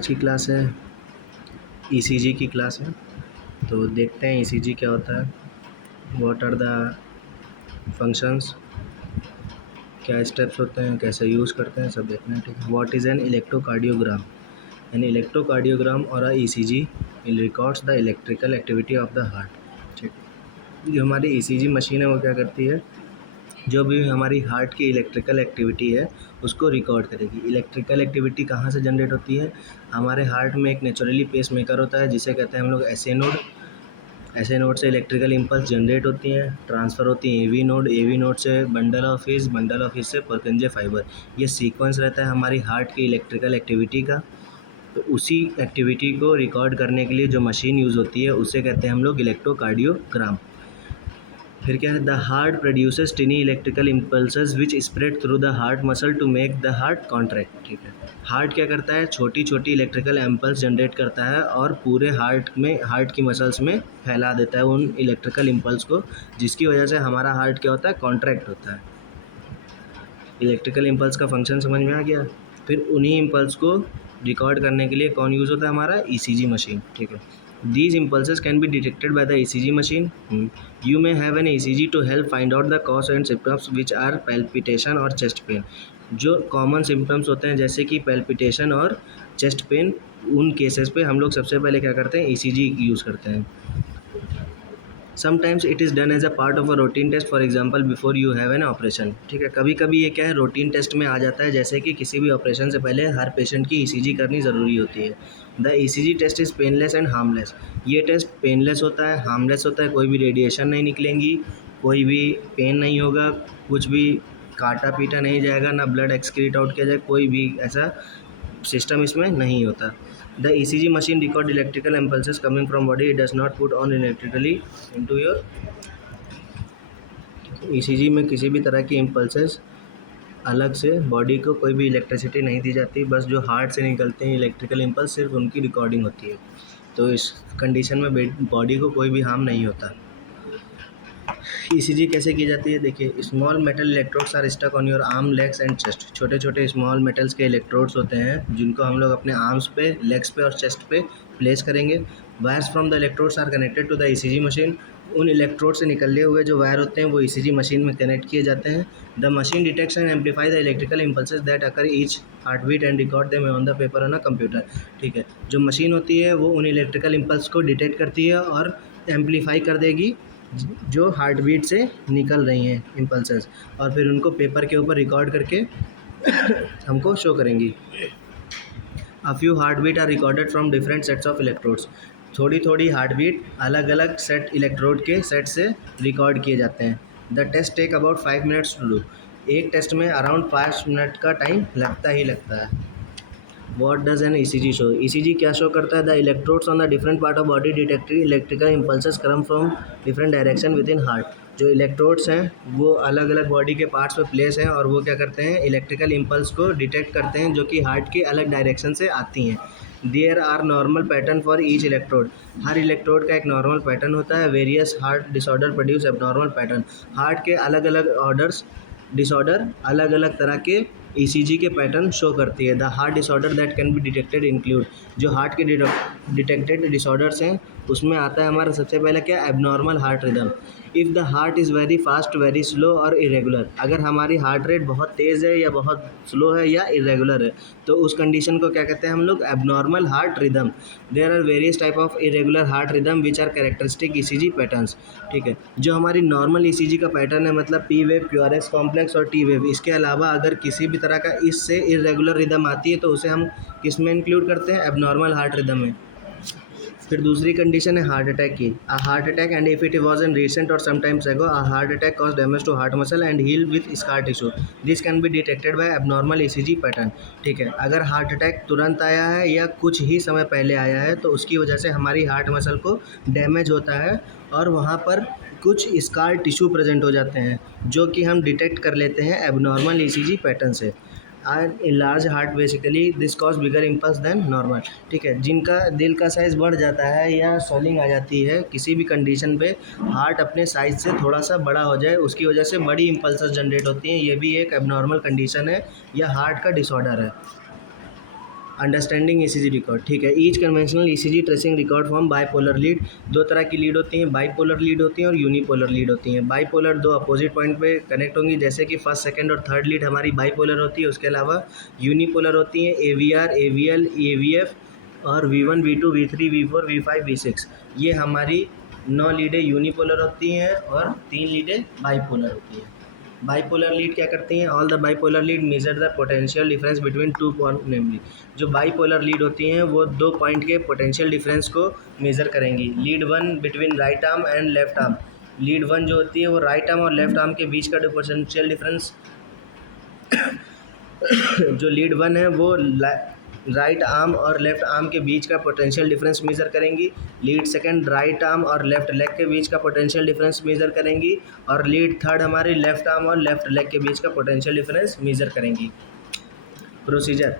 आज की क्लास है ईसीजी की क्लास है। तो देखते हैं ईसीजी क्या होता है, व्हाट आर द फंक्शंस, क्या स्टेप्स होते हैं, कैसे यूज़ करते हैं, सब देखना है। ठीक है। What is an electrocardiogram? An electrocardiogram और ECG records the electrical activity of the heart. ठीक है। जो हमारी ईसीजी मशीन है वो क्या करती है, जो भी हमारी हार्ट की इलेक्ट्रिकल एक्टिविटी है उसको रिकॉर्ड करेगी। इलेक्ट्रिकल एक्टिविटी कहाँ से जनरेट होती है? हमारे हार्ट में एक नेचुरली पेस मेकर होता है जिसे कहते हैं हम लोग एसए नोड। एसए नोड से इलेक्ट्रिकल इम्पल्स जनरेट होती हैं, ट्रांसफ़र होती हैं एवी नोड से बंडल ऑफ हिस से पुरकिंजे फाइबर। ये सीक्वेंस रहता है हमारी हार्ट की इलेक्ट्रिकल एक्टिविटी का। तो उसी एक्टिविटी को रिकॉर्ड करने के लिए जो मशीन यूज़ होती है उसे कहते हैं हम लोग इलेक्ट्रोकार्डियोग्राम। फिर क्या है, the heart produces tiny electrical impulses which spread through the heart muscle to make the heart contract. ठीक है। हार्ट क्या करता है, छोटी छोटी इलेक्ट्रिकल इम्पल्स जनरेट करता है और पूरे हार्ट की मसल्स में फैला देता है उन इलेक्ट्रिकल इम्पल्स को, जिसकी वजह से हमारा हार्ट क्या होता है, कॉन्ट्रैक्ट होता है। इलेक्ट्रिकल इम्पल्स का फंक्शन समझ में आ गया। फिर उन्हीं इम्पल्स को रिकॉर्ड करने के लिए कौन यूज़ होता है, हमारा ईसीजी मशीन। ठीक है। These impulses can be detected by the ECG machine. You may have an ECG to help find out the cause and symptoms which are palpitation और chest pain. जो कॉमन सिम्टम्स होते हैं जैसे कि palpitation और chest pain, उन cases पे हम लोग सबसे पहले क्या करते हैं, ईसीजी यूज़ करते हैं। Sometimes it is done as a part of a routine test, for example before you have an operation. ठीक है। कभी कभी ये क्या है, रूटीन टेस्ट में आ जाता है, जैसे कि किसी भी ऑपरेशन से पहले हर पेशेंट की ईसीजी करनी ज़रूरी होती है। The ECG test is painless and harmless. ये टेस्ट पेनलेस होता है, हार्मलेस होता है, कोई भी रेडिएशन नहीं निकलेंगी, कोई भी पेन नहीं होगा, कुछ भी काटा पीटा नहीं जाएगा, ना ब्लड एक्सक्रीट आउट किया जाए, कोई भी ऐसा सिस्टम इसमें नहीं होता। The ECG machine record electrical impulses coming from body. It does not put on electrically into your ECG में किसी भी तरह की इम्पल्सेस अलग से बॉडी को कोई भी इलेक्ट्रिसिटी नहीं दी जाती, बस जो हार्ट से निकलते हैं इलेक्ट्रिकल इम्पल्स सिर्फ उनकी रिकॉर्डिंग होती है। तो इस कंडीशन में बॉडी को कोई भी हार्म नहीं होता। ईसीजी कैसे की जाती है, देखिए, small metal electrodes are stuck on your arm, legs and chest. छोटे छोटे स्मॉल मेटल्स के इलेक्ट्रोड्स होते हैं जिनको हम लोग अपने आर्म्स पे, लेग्स पे और चेस्ट पे प्लेस करेंगे। Wires from the electrodes are connected to the ECG machine. उन इलेक्ट्रोड से निकले हुए जो वायर होते हैं वो ईसीजी मशीन में कनेक्ट किए जाते हैं। The machine detects and amplify the electrical impulses that occur each heart beat and record them on the paper on a computer. ठीक है। जो मशीन होती है वो उन इलेक्ट्रिकल इम्पल्स को डिटेक्ट करती है और एम्पलीफाई कर देगी जो हार्ट बीट से निकल रही हैं इम्पल्सेस, और फिर उनको पेपर के ऊपर रिकॉर्ड करके हमको शो करेंगी। A few heart beat are recorded from different sets of electrodes. थोड़ी थोड़ी हार्ट बीट अलग अलग सेट इलेक्ट्रोड के सेट से रिकॉर्ड किए जाते हैं। The test take about 5 minutes to do. एक टेस्ट में अराउंड 5 मिनट का टाइम लगता ही लगता है। What does an ECG show? ECG क्या शो करता है? The electrodes on the different part of body detect electrical impulses come from different direction within heart. जो इलेक्ट्रोड्स हैं वो अलग अलग बॉडी के पार्ट्स पे प्लेस हैं और वो क्या करते हैं, इलेक्ट्रिकल इम्पल्स को डिटेक्ट करते हैं जो कि हार्ट के अलग डायरेक्शन से आती हैं। There are normal pattern for each electrode. हर इलेक्ट्रोड का एक नॉर्मल पैटर्न होता है। Various heart disorder produce abnormal pattern. Heart के अलग अलग डिसऑर्डर अलग अलग तरह के ईसीजी के पैटर्न शो करती है। The heart disorder that can be detected include. जो हार्ट के डिटेक्टेड डिसऑर्डर्स हैं उसमें आता है हमारा सबसे पहले क्या, abnormal heart rhythm. If the heart is very fast, very slow और इरेगुलर। अगर हमारी हार्ट रेट बहुत तेज़ है या बहुत स्लो है या इरेगुलर है तो उस कंडीशन को क्या कहते हैं हम लोग, abnormal heart rhythm. There are various type of irregular heart rhythm which are characteristic ECG patterns. ठीक है। जो हमारी नॉर्मल ईसीजी का पैटर्न है, मतलब पी वेव, क्यूआरएस कॉम्प्लेक्स और टी वेव, इसके अलावा अगर किसी भी तरह का इससे इरेगुलर रिदम आती है तो उसे हम किस में इंक्लूड करते हैं, एबनॉर्मल हार्ट रिदम में। फिर दूसरी कंडीशन है हार्ट अटैक की। A heart attack and if it was in recent or sometimes ago, a heart attack cause damage to heart muscle and heal with scar tissue. This can be detected by abnormal ECG pattern. ठीक है। अगर heart attack तुरंत आया है या कुछ ही समय पहले आया है तो उसकी वजह से हमारी हार्ट मसल को डैमेज होता है और वहाँ पर कुछ स्कार टिश्यू प्रेजेंट हो जाते हैं जो कि हम डिटेक्ट कर लेते हैं एबनॉर्मल ईसीजी पैटर्न से। Large heart basically this cause bigger impulse than normal. ठीक है। जिनका दिल का साइज़ बढ़ जाता है या स्वेलिंग आ जाती है किसी भी कंडीशन पे, हार्ट अपने साइज़ से थोड़ा सा बड़ा हो जाए, उसकी वजह से बड़ी इम्पल्सेस जनरेट होती हैं। ये भी एक एबनॉर्मल कंडीशन है या हार्ट का डिसऑर्डर है। अंडरस्टैंडिंग ईसीजी रिकॉर्ड, ठीक है। Each conventional ECG tracing record from bipolar lead. दो तरह की लीड होती हैं, बाईपोलर लीड होती हैं और यूनिपोलर लीड होती हैं। बाईपोलर दो अपोजिट पॉइंट पे कनेक्ट होंगी, जैसे कि फर्स्ट, सेकंड और थर्ड लीड हमारी बाईपोलर होती है। उसके अलावा यूनिपोलर होती हैं एवीआर, एवीएल, एवीएफ और वी1, वी2, वी3, वी4, वी5, वी6। ये हमारी 9 लीडें यूनिपोलर होती हैं और 3 लीडें बाईपोलर होती हैं। बाईपोलर लीड क्या करती हैं? All the bipolar lead measure the potential difference between two point, namely जो बाईपोलर लीड होती हैं वो 2 पॉइंट के पोटेंशियल डिफरेंस को मेज़र करेंगी। Lead 1 between right arm and left arm. Lead 1 जो होती है वो राइट आर्म और लेफ्ट आर्म के बीच का पोटेंशियल डिफरेंस जो लीड 1 है वो राइट आर्म और लेफ्ट आर्म के बीच का पोटेंशियल डिफरेंस मेज़र करेंगी। लीड सेकंड राइट आर्म और लेफ्ट लेग के बीच का पोटेंशियल डिफरेंस मेज़र करेंगी। और लीड थर्ड हमारी लेफ्ट आर्म और लेफ्ट लेग के बीच का पोटेंशियल डिफरेंस मेज़र करेंगी। Procedure,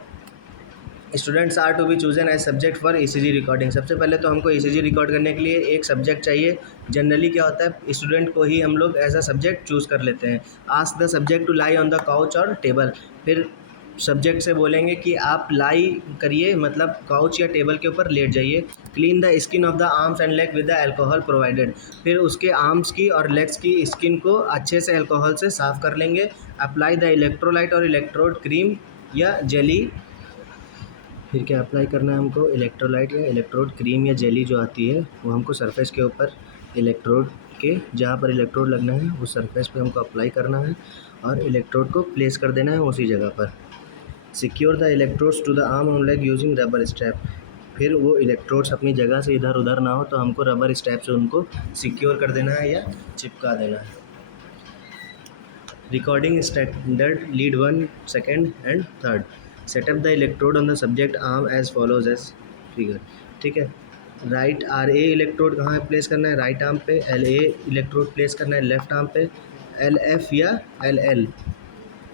students are to be chosen as subject for ECG recording. सबसे पहले तो हमको ईसीजी रिकॉर्ड करने के लिए एक सब्जेक्ट चाहिए। जनरली क्या होता है, स्टूडेंट को ही हम लोग एज अ सब्जेक्ट चूज़ कर लेते हैं। Ask the subject to lie on the couch or table. फिर सब्जेक्ट से बोलेंगे कि आप लाई करिए, मतलब काउच या टेबल के ऊपर लेट जाइए। Clean the skin of the arms and leg with the alcohol provided. फिर उसके आर्म्स की और लेग्स की स्किन को अच्छे से अल्कोहल से साफ़ कर लेंगे। अप्लाई द इलेक्ट्रोलाइट और इलेक्ट्रोड क्रीम या जेली। फिर क्या अप्लाई करना है हमको? इलेक्ट्रोलाइट या इलेक्ट्रोड क्रीम या जेली जो आती है वो हमको सरफेस के ऊपर इलेक्ट्रोड के जहाँ पर इलेक्ट्रोड लगना है उस सरफेस पे हमको अप्लाई करना है और इलेक्ट्रोड को प्लेस कर देना है उसी जगह पर। Secure the electrodes to the arm और लेग यूजिंग रबर स्ट्रैप। फिर वो इलेक्ट्रोड्स अपनी जगह से इधर उधर ना हो तो हमको रबर स्ट्रैप से उनको सिक्योर कर देना है या चिपका देना है। Recording standard lead 1, second and third. Setup the electrode on the subject arm as follows as figure, ठीक है। राइट आर ए इलेक्ट्रोड कहाँ प्लेस करना है? राइट आर्म पे। एल ए इलेक्ट्रोड प्लेस करना है लेफ्ट आर्म पे। एल एफ या एल एल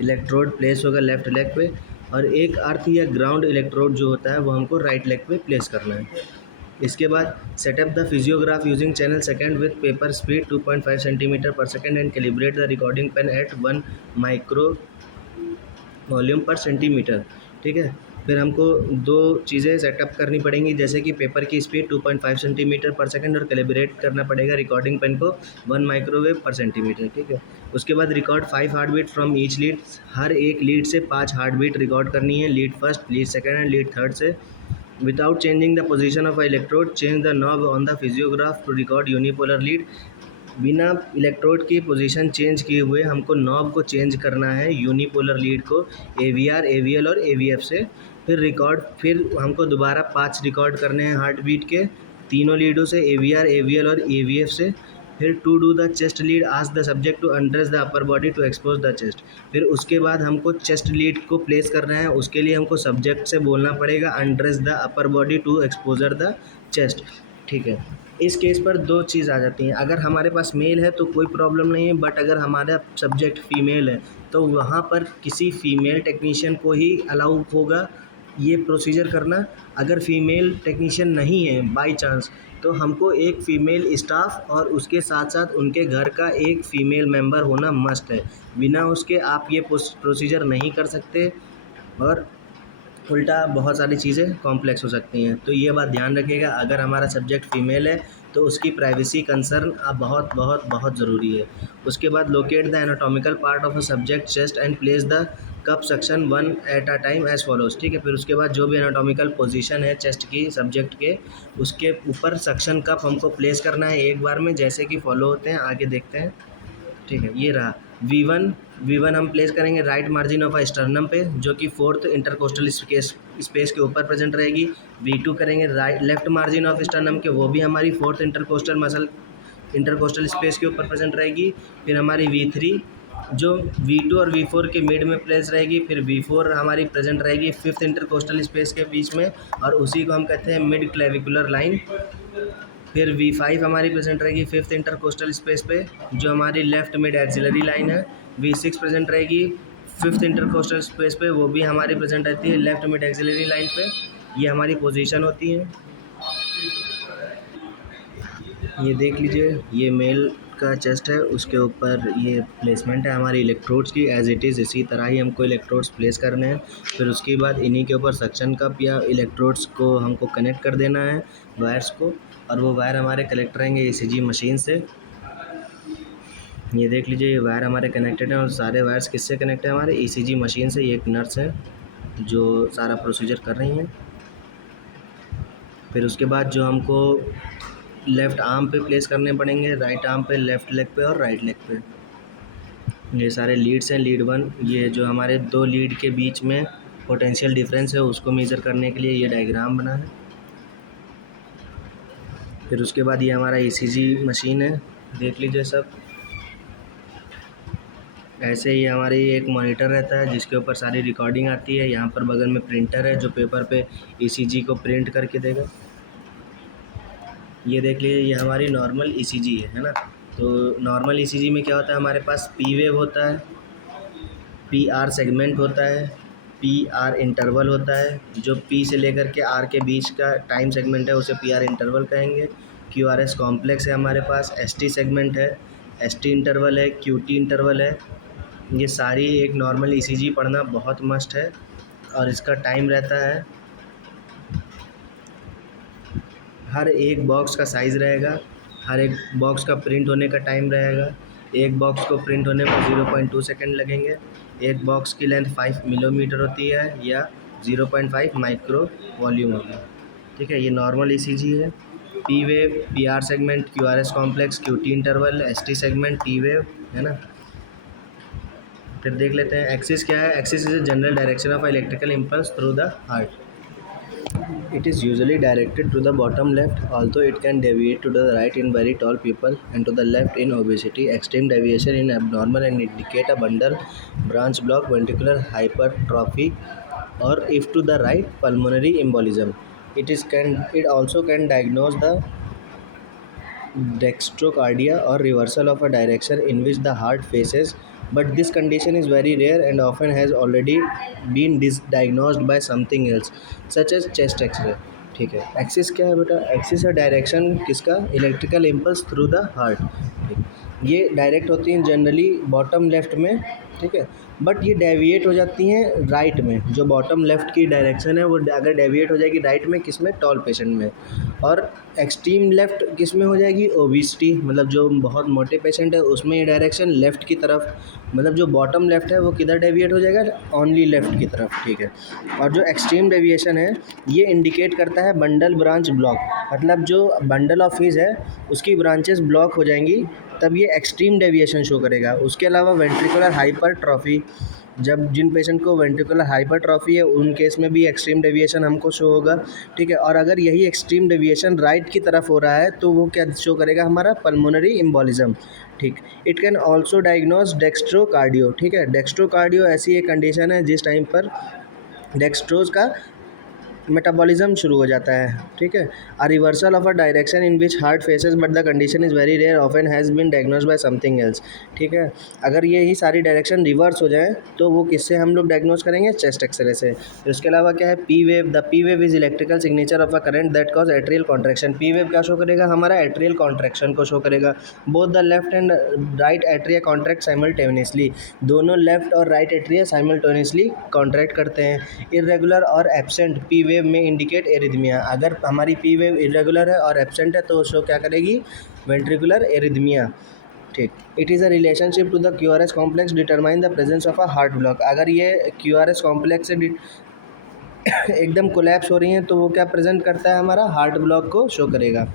इलेक्ट्रोड प्लेस होगा लेफ्ट लेग पे। और एक अर्थ या ग्राउंड इलेक्ट्रोड जो होता है वो हमको राइट लेग पे प्लेस करना है। इसके बाद setup the physiograph using channel second with paper speed 2.5 centimetre per second and calibrate the recording pen at 1 micro volume per centimetre, ठीक है। फिर हमको 2 चीज़ें सेटअप करनी पड़ेंगी, जैसे कि पेपर की स्पीड 2.5 सेंटीमीटर पर सेकंड और कैलिब्रेट करना पड़ेगा रिकॉर्डिंग पेन को 1 माइक्रोवेव पर सेंटीमीटर, ठीक है। उसके बाद record 5 heart beat from each lead. हर एक लीड से 5 हार्ट बीट रिकॉर्ड करनी है, lead first, lead second and lead third से। Without changing the position of an electrode, change the knob on the physiograph to record unipolar lead। बिना electrode की position change किए हुए हमको knob को change करना है यूनिपोलर लीड को एवीआर, एवीएल और एवीएफ से। फिर हमको दोबारा 5 रिकॉर्ड करने हैं हार्ट बीट के तीनों लीडों से, एवीआर, एवीएल और एवीएफ से। फिर to do the chest lead ask the subject to undress the upper body to expose the chest. फिर उसके बाद हमको चेस्ट लीड को प्लेस करना है, उसके लिए हमको सब्जेक्ट से बोलना पड़ेगा undress the upper body to exposure the chest, ठीक है। इस केस पर 2 चीज़ आ जाती हैं। अगर हमारे पास मेल है तो कोई प्रॉब्लम नहीं है, बट अगर हमारा सब्जेक्ट फीमेल है तो वहाँ पर किसी फीमेल टेक्नीशियन को ही अलाउ होगा ये प्रोसीजर करना। अगर फीमेल टेक्नीशियन नहीं है बाय चांस तो हमको एक फ़ीमेल स्टाफ और उसके साथ साथ उनके घर का एक फ़ीमेल मेंबर होना मस्ट है। बिना उसके आप ये प्रोसीजर नहीं कर सकते और उल्टा बहुत सारी चीज़ें कॉम्प्लेक्स हो सकती हैं। तो ये बात ध्यान रखिएगा, अगर हमारा सब्जेक्ट फ़ीमेल है तो उसकी प्राइवेसी कंसर्न बहुत बहुत बहुत ज़रूरी है। उसके बाद locate the anatomical part of a subject chest and place the cup suction 1 at a time as follows, ठीक है। फिर उसके बाद जो भी एनाटॉमिकल पोजीशन है चेस्ट की सब्जेक्ट के, उसके ऊपर सक्शन कप हमको प्लेस करना है एक बार में, जैसे कि फॉलो होते हैं, आगे देखते हैं, ठीक है। ये रहा V1 हम प्लेस करेंगे राइट मार्जिन ऑफ स्टर्नम पे, जो कि 4th इंटरकोस्टल स्पेस के ऊपर प्रेजेंट रहेगी। V2 करेंगे लेफ्ट मार्जिन ऑफ स्टर्नम के, वो भी हमारी 4th इंटरकोस्टल स्पेस के ऊपर प्रेजेंट रहेगी। फिर हमारी V3 जो V2 और V4 के मिड में प्लेस रहेगी। फिर V4 हमारी प्रेजेंट रहेगी 5th इंटरकोस्टल स्पेस के बीच में और उसी को हम कहते हैं मिड क्लेविकुलर लाइन। फिर V5 हमारी प्रेजेंट रहेगी 5th इंटरकोस्टल स्पेस पे, जो हमारी लेफ्ट मिड एक्सिलरी लाइन है। V6 प्रेजेंट रहेगी 5th इंटरकोस्टल स्पेस पे, वो भी हमारी प्रेजेंट रहती है लेफ्ट मिड एक्सिलरी लाइन पे। ये हमारी पोजीशन होती है। ये देख लीजिए, ये मेल का चेस्ट है उसके ऊपर ये प्लेसमेंट है हमारी इलेक्ट्रोड्स की एज इट इज़, इसी तरह ही हमको इलेक्ट्रोड्स प्लेस करने हैं। फिर उसके बाद इन्हीं के ऊपर सक्शन कप या इलेक्ट्रोड्स को हमको कनेक्ट कर देना है वायर्स को, और वो वायर हमारे कलेक्ट रहेंगे ECG मशीन से। ये देख लीजिए, ये वायर हमारे कनेक्टेड हैं और सारे वायर्स किससे कनेक्ट है हमारे ECG मशीन से। ये एक नर्स है जो सारा प्रोसीजर कर रही हैं। फिर उसके बाद जो हमको लेफ़्ट आर्म पे प्लेस करने पड़ेंगे, राइट आर्म पे, लेफ़्ट लेग पे और राइट लेग पे। ये सारे लीड्स हैं। लीड 1, ये जो हमारे 2 लीड के बीच में पोटेंशियल डिफरेंस है उसको मेज़र करने के लिए ये डायग्राम बना है। फिर उसके बाद ये हमारा ECG मशीन है, देख लीजिए सब। ऐसे ही हमारी एक मॉनिटर रहता है जिसके ऊपर सारी रिकॉर्डिंग आती है। यहाँ पर बगल में प्रिंटर है जो पेपर पे ECG को प्रिंट करके देगा। ये देख लीजिए, ये हमारी नॉर्मल ECG है ना। तो नॉर्मल ECG में क्या होता है, हमारे पास P वेव होता है, PR सेगमेंट होता है, PR इंटरवल होता है। जो P से लेकर के R के बीच का टाइम सेगमेंट है उसे PR इंटरवल कहेंगे। QRS कॉम्प्लेक्स है हमारे पास, ST सेगमेंट है, ST इंटरवल है, QT इंटरवल है। ये सारी एक नॉर्मल ECG पढ़ना बहुत मस्ट है और इसका टाइम रहता है, हर एक बॉक्स का साइज़ रहेगा, हर एक बॉक्स का प्रिंट होने का टाइम रहेगा। एक बॉक्स को प्रिंट होने में 0.2 सेकेंड लगेंगे। एक बॉक्स की लेंथ 5 मिलीमीटर होती है या 0.5 माइक्रो वॉल्यूम होगी। ठीक है, ये नॉर्मल ECG है। P wave, PR segment, QRS complex, QT interval, ST segment, T wave, है ना। फिर देख लेते हैं एक्सिस क्या है। Axis is a general direction of electrical impulse through the heart. It is usually directed to the bottom left, although it can deviate to the right in very tall people and to the left in obesity. Extreme deviation in abnormal and indicate a bundle, branch block, ventricular hypertrophy, or if to the right, pulmonary embolism. It also can diagnose the dextrocardia or reversal of a direction in which the heart faces, but this condition is very rare and often has already been diagnosed by something else such as chest x-ray. ठीक है, axis क्या है बेटा, axis है direction किसका, electrical impulse through the heart. ये direct होती हैं जनरली बॉटम लेफ्ट में, ठीक है, बट ये डेविएट हो जाती हैं राइट में। जो बॉटम लेफ्ट की डायरेक्शन है वो अगर डेविएट हो जाएगी राइट में, किस में, टॉल पेशेंट में। और एक्सट्रीम लेफ्ट किस में हो जाएगी, ओबिसिटी, मतलब जो बहुत मोटे पेशेंट है उसमें ये डायरेक्शन लेफ़्ट की तरफ, मतलब जो बॉटम लेफ्ट है वो किधर डेविएट हो जाएगा, ओनली लेफ़्ट की तरफ। ठीक है, और जो एक्सट्रीम डेविएशन है ये इंडिकेट करता है बंडल ब्रांच ब्लॉक, मतलब जो बंडल ऑफ हिज है उसकी ब्रांचेस ब्लॉक हो जाएंगी तब ये एक्सट्रीम डेविएशन शो करेगा। उसके अलावा वेंट्रिकुलर हाइपरट्रॉफी, जब जिन पेशेंट को वेंट्रिकुलर हाइपरट्रॉफी है उन केस में भी एक्सट्रीम डेविएशन हमको शो होगा। ठीक है, और अगर यही एक्सट्रीम डेविएशन राइट की तरफ हो रहा है तो वो क्या शो करेगा, हमारा पल्मोनरी एम्बोलिज्म। ठीक, इट कैन ऑल्सो डायग्नोज डेक्स्ट्रोकार्डियो। ठीक है, डेक्स्ट्रोकार्डियो ऐसी एक कंडीशन है जिस टाइम पर डेक्स्ट्रोज का मेटाबॉलिज्म शुरू हो जाता है। ठीक है, a reversal of a direction in which heart faces but the condition is very rare, often has been diagnose by something else. ठीक है, अगर ये ही सारी डायरेक्शन रिवर्स हो जाए तो वो किससे हम लोग डायग्नोज करेंगे, चेस्ट एक्सरे से। उसके अलावा क्या है, P wave. The P wave is electrical signature of a current that cause atrial contraction. P wave क्या शो करेगा, हमारा एट्रियल कॉन्ट्रैक्शन को शो करेगा। Both the left and right atria contract simultaneously, दोनों लेफ्ट और राइट एट्रिया साइमल्टेनियसली कॉन्ट्रैक्ट करते हैं। Irregular और एब्सेंट पी वेव में इंडिकेट एरिथमिया। अगर हमारी पी वेव इरेगुलर है और एब्सेंट है तो शो क्या करेगी, वेंट्रिकुलर एरिथमिया। ठीक, it is a relationship to the QRS complex determine the presence of a heart block. अगर ये QRS कॉम्प्लेक्स से एकदम कोलैप्स हो रही हैं तो वो क्या प्रेजेंट करता है, हमारा हार्ट ब्लॉक को शो करेगा।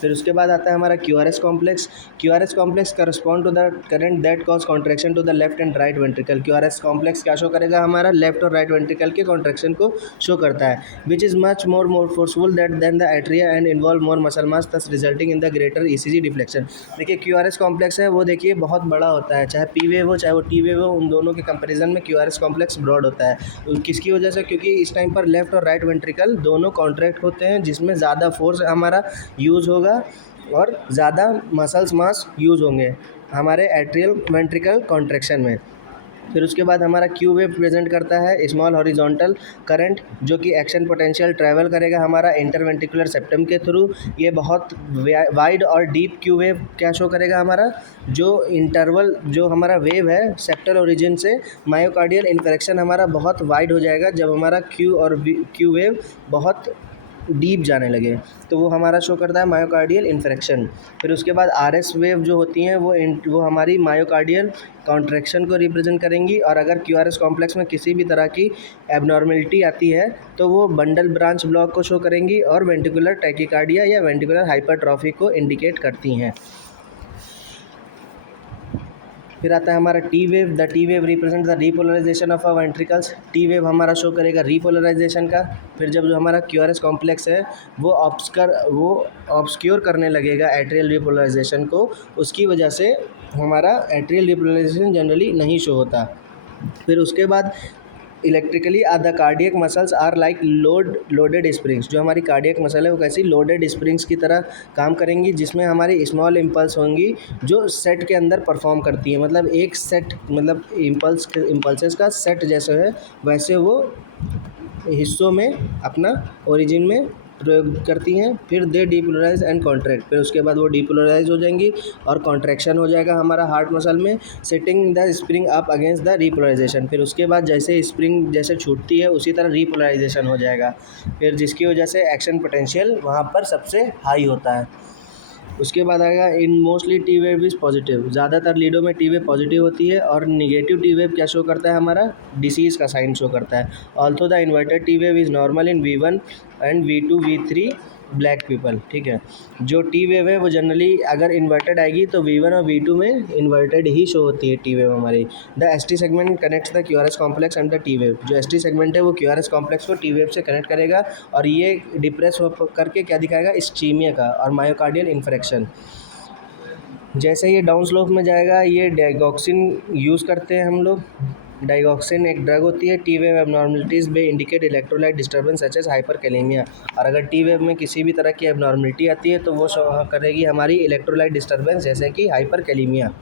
फिर उसके बाद आता है हमारा QRS complex. QRS complex correspond to the current that cause contraction to the left and right ventricle. QRS complex क्या शो करेगा, हमारा लेफ्ट और राइट वेंट्रिकल के कॉन्ट्रैक्शन को शो करता है, which is much more forceful that than the atria and involve more muscle mass, thus resulting in the greater ECG deflection. देखिए QRS complex है वो देखिए बहुत बड़ा होता है, चाहे P वेव हो चाहे वो T वेव हो, उन दोनों के कंपेरिजन में QRS कॉम्प्लेक्स ब्रॉड होता है। किसकी वजह से, क्योंकि इस टाइम पर लेफ्ट और राइट वेंट्रिकल दोनों कॉन्ट्रैक्ट होते हैं जिसमें ज़्यादा फोर्स हमारा यूज़ होगा और ज़्यादा मसल्स मास यूज़ होंगे हमारे एट्रियल वेंट्रिकल कॉन्ट्रैक्शन में। फिर उसके बाद हमारा क्यू वेव प्रेजेंट करता है स्मॉल हॉरिजॉन्टल करंट, जो कि एक्शन पोटेंशियल ट्रैवल करेगा हमारा इंटरवेंट्रिकुलर सेप्टम के थ्रू। ये बहुत वाइड और डीप क्यू वेव क्या शो करेगा हमारा, जो इंटरवल जो हमारा वेव है सेप्टल ओरिजिन से मायोकार्डियल इन्फेक्शन हमारा बहुत वाइड हो जाएगा जब हमारा क्यू और क्यू वेव बहुत डीप जाने लगे, तो वो हमारा शो करता है मायोकार्डियल इन्फेक्शन। फिर उसके बाद आरएस वेव जो होती हैं वो हमारी मायोकार्डियल कॉन्ट्रैक्शन को रिप्रेजेंट करेंगी, और अगर क्यूआरएस कॉम्प्लेक्स में किसी भी तरह की एबनॉर्मेलिटी आती है तो वो बंडल ब्रांच ब्लॉक को शो करेंगी और वेंट्रिकुलर टैकिकार्डिया या वेंट्रिकुलर हाइपरट्रॉफी को इंडिकेट करती हैं। फिर आता है हमारा T wave. The T wave represent the repolarisation of a ventricles. T wave हमारा शो करेगा रीपोलराइजेशन का। फिर जब जो हमारा क्यूआरएस कॉम्प्लेक्स है वो ऑब्सक्योर करने लगेगा एट्रियल रीपोलराइजेशन को, उसकी वजह से हमारा एट्रियल रीपोलराइजेशन जनरली नहीं शो होता। फिर उसके बाद electrically the cardiac muscles are like loaded springs. जो हमारी कार्डियक मसल है वो कैसी लोडेड स्प्रिंग्स की तरह काम करेंगी, जिसमें हमारी स्मॉल इम्पल्स होंगी जो सेट के अंदर परफॉर्म करती है, मतलब एक सेट मतलब इम्पल्सेस का सेट जैसे है वैसे वो हिस्सों में अपना ओरिजिन में प्रयोग करती हैं। फिर दे डीपोलराइज एंड कॉन्ट्रैक्ट। फिर उसके बाद वो डीपोलराइज हो जाएंगी और कॉन्ट्रैक्शन हो जाएगा हमारा हार्ट मसल में, setting the spring up against the repolarisation. फिर उसके बाद जैसे स्प्रिंग जैसे छूटती है उसी तरह रीपोलराइजेशन हो जाएगा, फिर जिसकी वजह से एक्शन पोटेंशियल वहाँ पर सबसे हाई होता है। उसके बाद आएगा इन mostly T wave is positive. ज़्यादातर लीडों में टी वेव पॉजिटिव होती है, और निगेटिव टी वेव क्या शो करता है हमारा, डिसीज़ का साइन शो करता है। Also the inverted T wave is normal in V1 and V2 V3 black people. ठीक है, जो टी वेव है वो जनरली अगर इन्वर्टेड आएगी तो V1 और V2 में इन्वर्टेड ही शो होती है टी वेव हमारी। The ST segment connects the QRS complex and the T wave. जो एसटी सेगमेंट है वो क्यूआरएस कॉम्प्लेक्स को टी वेव से कनेक्ट करेगा, और ये डिप्रेस करके क्या दिखाएगा, इस्कीमिया का और मायोकार्डियल इन्फ्रेक्शन। जैसे ये डाउन स्लोप में जाएगा, ये डाइगॉक्सिन यूज़ करते हैं हम लोग। डाइगॉक्सिन एक ड्रग होती है। टी वेव एबनॉर्मलिटीज़ में indicate electrolyte disturbance such as hyperkalemia. और अगर टी वेव में किसी भी तरह की एबनॉर्मलिटी आती है तो वो शो करेगी हमारी इलेक्ट्रोलाइट डिस्टर्बेंस जैसे कि हाइपरकैलेमिया।